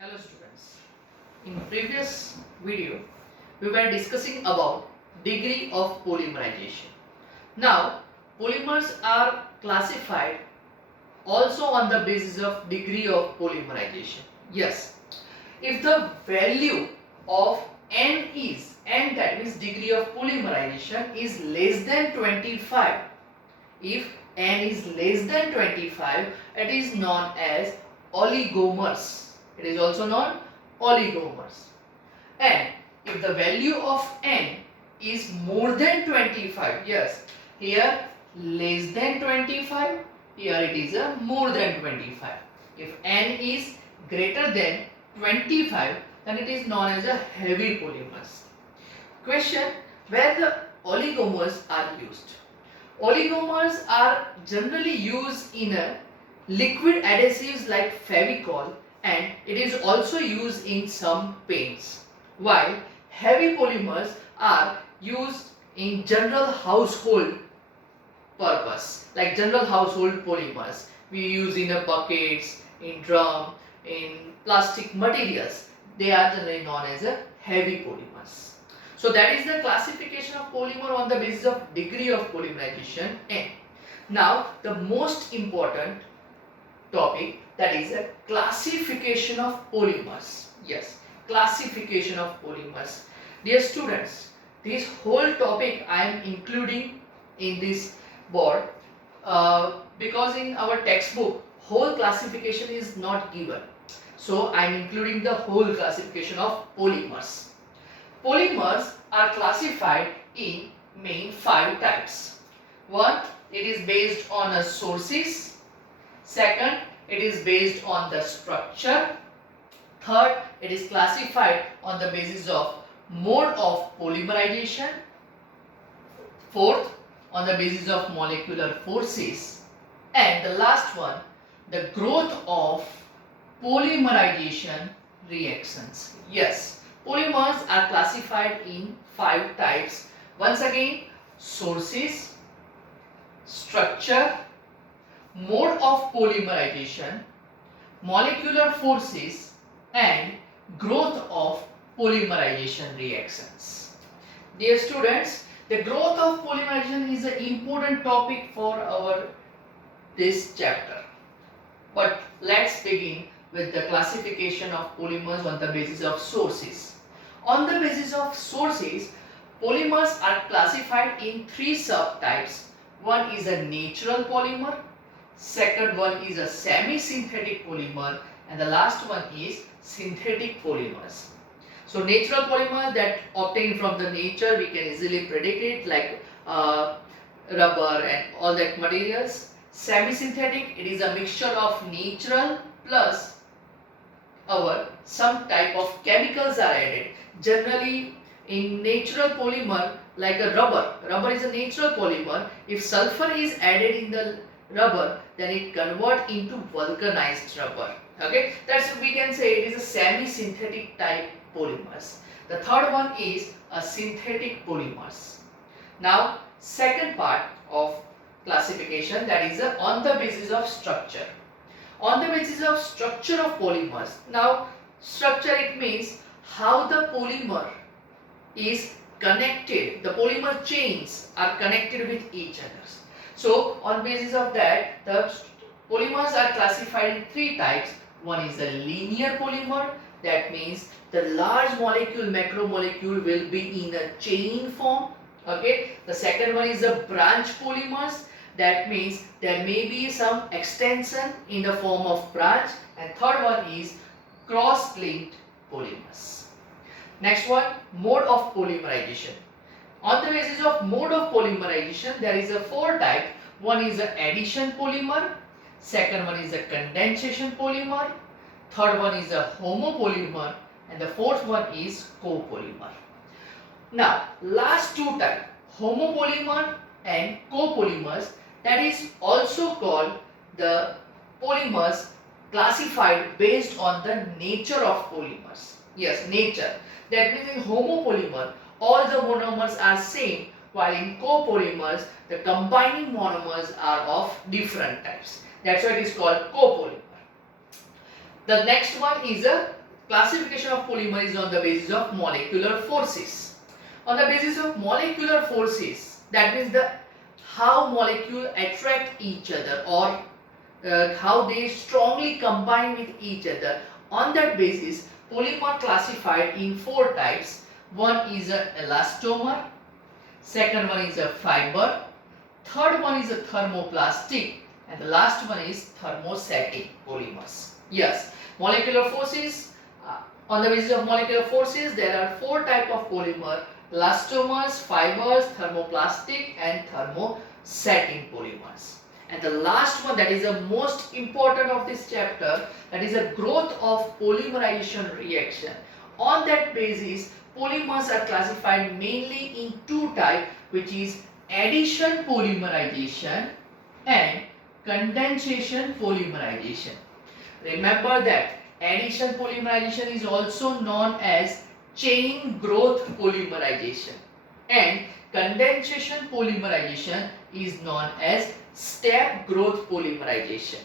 Hello students. In previous video, we were discussing about degree of polymerization. Now, polymers are classified also on the basis of degree of polymerization. Yes, if the value of n that means degree of polymerization is less than 25, if n is less than 25, it is known as oligomers. It is also known oligomers. And if the value of n is more than 25, yes, here less than 25, here it is a more than 25. If n is greater than 25, then it is known as a heavy polymers. Question: where the oligomers are used? Oligomers are generally used in a liquid adhesives like Fevicol, and it is also used in some paints, while heavy polymers are used in general household purpose, like general household polymers we use in a buckets, in drum, in plastic materials. They are generally known as a heavy polymers. So that is the classification of polymer on the basis of degree of polymerization N. Now the most important topic, that is a classification of polymers. Yes, classification of polymers. Dear students, this whole topic I am including in this board because in our textbook whole classification is not given. So I am including the whole classification of polymers. Polymers are classified in main 5 types. One, it is based on a sources. Second, it is based on the structure. Third, it is classified on the basis of mode of polymerization. Fourth, on the basis of molecular forces. And the last one, the growth of polymerization reactions. Yes, polymers are classified in 5 types. Once again, sources, structure, mode of polymerization, molecular forces, and growth of polymerization reactions. Dear students, the growth of polymerization is an important topic for our this chapter. But let's begin with the classification of polymers on the basis of sources. On the basis of sources, polymers are classified in 3 subtypes. One is a natural polymer, second one is a semi-synthetic polymer, and the last one is synthetic polymers. So natural polymer that obtained from the nature, we can easily predict it, like rubber and all that materials. Semi-synthetic, it is a mixture of natural plus our some type of chemicals are added. Generally in natural polymer, like a rubber is a natural polymer. If sulfur is added in the rubber, then it convert into vulcanized rubber. Okay, that's we can say it is a semi-synthetic type polymers. The third one is a synthetic polymers. Now second part of classification, that is on the basis of structure. On the basis of structure of polymers. Now structure, it means how the polymer is connected, the polymer chains are connected with each other. So on basis of that, the polymers are classified in 3 types. One is a linear polymer, that means the large molecule macromolecule will be in a chain form. Okay, the second one is a branch polymers, that means there may be some extension in the form of branch, and third one is cross-linked polymers. Next one, mode of polymerization. On the basis of mode of polymerization, there is a 4 type. One is a addition polymer, second one is a condensation polymer, third one is a homopolymer, and the fourth one is copolymer. Now last 2 types, homopolymer and copolymers, that is also called the polymers classified based on the nature of polymers. Yes, nature. That means in homopolymer all the monomers are same, while in copolymers the combining monomers are of different types. That's why it is called copolymer. The next one is a classification of polymer is on the basis of molecular forces. On the basis of molecular forces, that means the how molecule attract each other, or how they strongly combine with each other. On that basis, polymer classified in 4 types. One is a elastomer, second one is a fiber, third one is a thermoplastic, and the last one is thermostatic polymers. Yes, molecular forces. On the basis of molecular forces, there are 4 types of polymer: elastomers, fibers, thermoplastic, and thermostatic polymers. And the last one, that is the most important of this chapter, that is a growth of polymerization reaction. On that basis, polymers are classified mainly in 2 types, which is addition polymerization and condensation polymerization. Remember that addition polymerization is also known as chain growth polymerization, and condensation polymerization is known as step growth polymerization.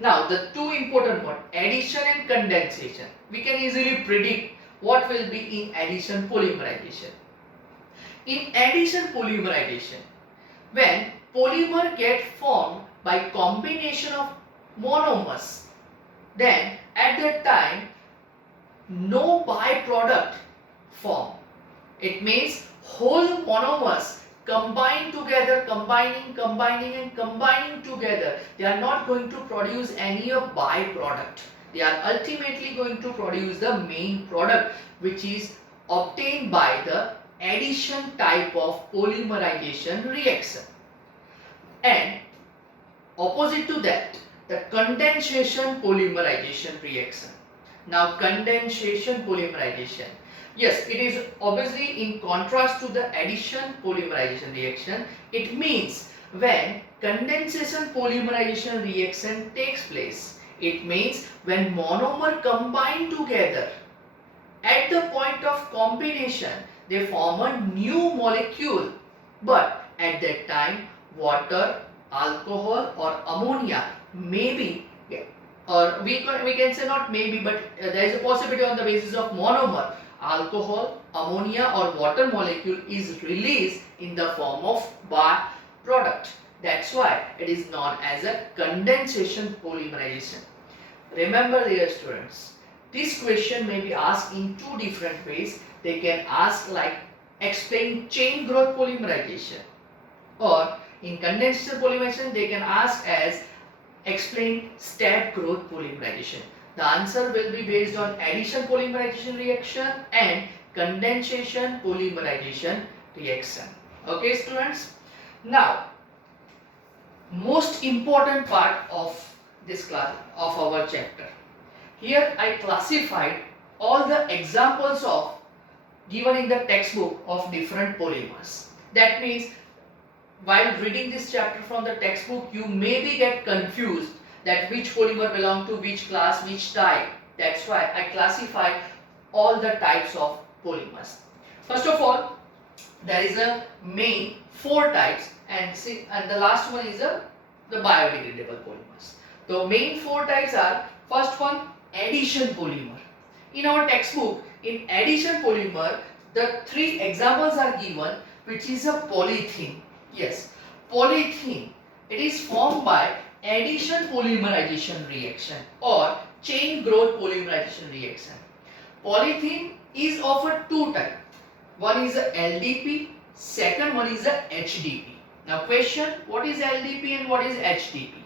Now the 2 important ones, addition and condensation, we can easily predict what will be in addition polymerization. In addition polymerization, when polymer get formed by combination of monomers, then at that time no byproduct form. It means whole monomers combine together, combining together. They are not going to produce any byproduct. They are ultimately going to produce the main product, which is obtained by the addition type of polymerization reaction. And opposite to that, the condensation polymerization reaction. Now condensation polymerization, yes, it is obviously in contrast to the addition polymerization reaction. It means when condensation polymerization reaction takes place, it means when monomer combine together, at the point of combination they form a new molecule, but at that time water, alcohol or ammonia maybe, or we can say not maybe, but there is a possibility on the basis of monomer, alcohol, ammonia or water molecule is released in the form of byproduct. That's why it is known as a condensation polymerization. Remember, dear students, this question may be asked in 2 different ways. They can ask like explain chain growth polymerization, or in condensation polymerization they can ask as explain step growth polymerization. The answer will be based on addition polymerization reaction and condensation polymerization reaction. Okay students, now most important part of this class of our chapter. Here I classified all the examples of given in the textbook of different polymers. That means while reading this chapter from the textbook, you maybe get confused that which polymer belong to which class, which type. That's why I classified all the types of polymers. First of all, there is a main 4 types, and the last one is the biodegradable polymers. The main 4 types are, first one, addition polymer. In our textbook, in addition polymer, the 3 examples are given, which is a polythene. Yes, polythene. It is formed by addition polymerization reaction or chain growth polymerization reaction. Polythene is of a 2 types. One is a LDP, second one is a HDP. Now question, what is LDP and what is HDP?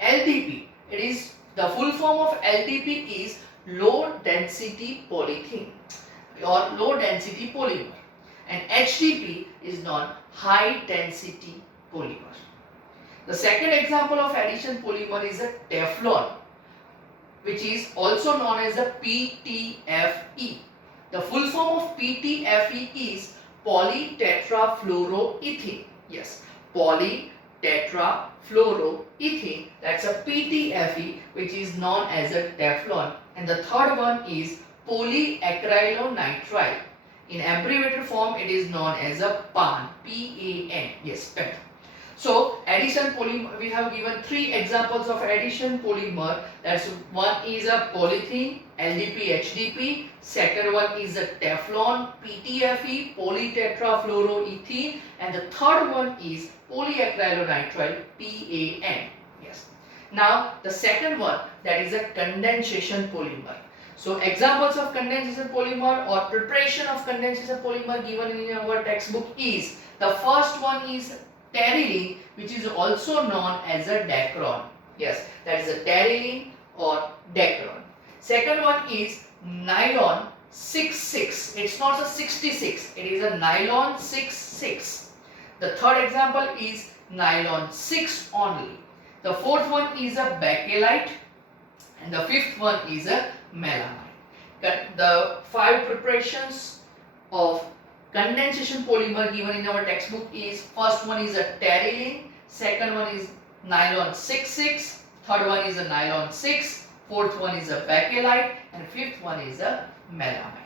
LDP, it is the full form of LDP is low density polythene or low density polymer, and HDP is non high density polymer. The second example of addition polymer is a Teflon, which is also known as a PTFE. The full form of PTFE is polytetrafluoroethene. Yes, polytetrafluoroethene. That's a PTFE, which is known as a Teflon. And the third one is polyacrylonitrile. In abbreviated form, it is known as a PAN. P-A-N. Yes, PAN. So addition polymer, we have given 3 examples of addition polymer. That's one is a polythene, LDP, HDP. Second one is a Teflon, PTFE, polytetrafluoroethene, and the third one is polyacrylonitrile, PAN. Yes. Now the second one, that is a condensation polymer. So examples of condensation polymer or preparation of condensation polymer given in our textbook is, the first one is terylene, which is also known as a Dacron. Yes, that is a terylene or Dacron. Second one is nylon 66. It's not a 66. It is a nylon 66. The third example is nylon 6 only. The fourth one is a bakelite, and the fifth one is a melamine. The 5 preparations of condensation polymer given in our textbook is, first one is a terylene, second one is nylon 66, third one is a nylon 6, fourth one is a bakelite, and fifth one is a melamine.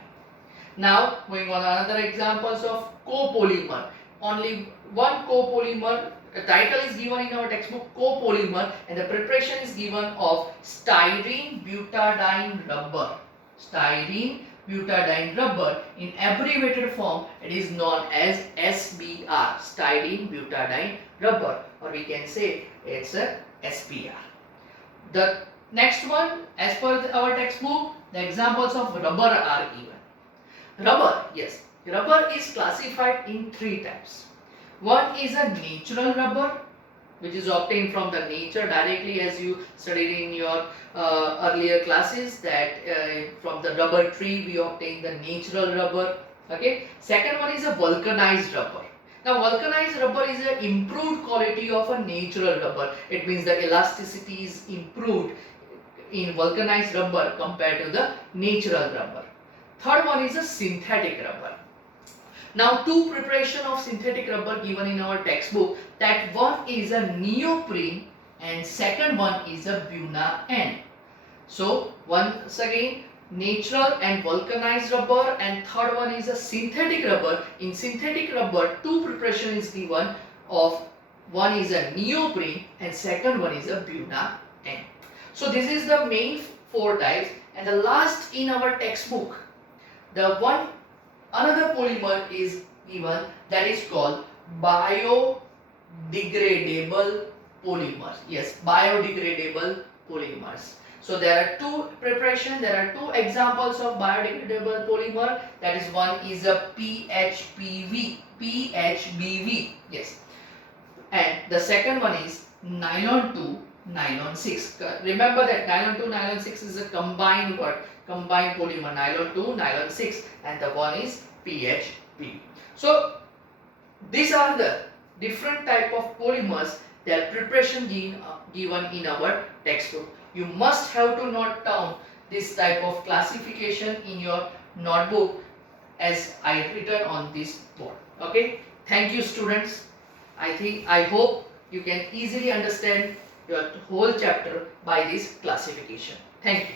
Now going on another examples of copolymer. Only one copolymer, the title is given in our textbook copolymer, and the preparation is given of styrene butadiene rubber. Styrene butadiene rubber, in abbreviated form it is known as SBR, styrene butadiene rubber, or we can say it's a SBR. The next one, as per our textbook, the examples of rubber are given. Rubber, yes, rubber is classified in 3 types. One is a natural rubber, which is obtained from the nature directly, as you studied in your earlier classes, that from the rubber tree we obtain the natural rubber. Okay. Second one is a vulcanized rubber. Now vulcanized rubber is an improved quality of a natural rubber. It means the elasticity is improved in vulcanized rubber compared to the natural rubber. Third one is a synthetic rubber. Now 2 preparation of synthetic rubber given in our textbook, that one is a neoprene and second one is a Buna-N. So once again, natural and vulcanized rubber, and third one is a synthetic rubber. In synthetic rubber 2 preparation is given of, one is a neoprene and second one is a Buna-N. So this is the main 4 types, and the last in our textbook, the one another polymer is given, that is called biodegradable polymers. Yes, biodegradable polymers. So there are 2 preparation, there are 2 examples of biodegradable polymer, that is one is a PHBV, yes, and the second one is nylon 2, nylon 6. Remember that nylon 2, nylon 6 is a combined word, combined polymer, nylon 2, nylon 6, and the one is PHB. So these are the different type of polymers, their preparation given in our textbook. You must have to note down this type of classification in your notebook as I written on this board. Okay, thank you students. I hope you can easily understand your whole chapter by this classification. Thank you.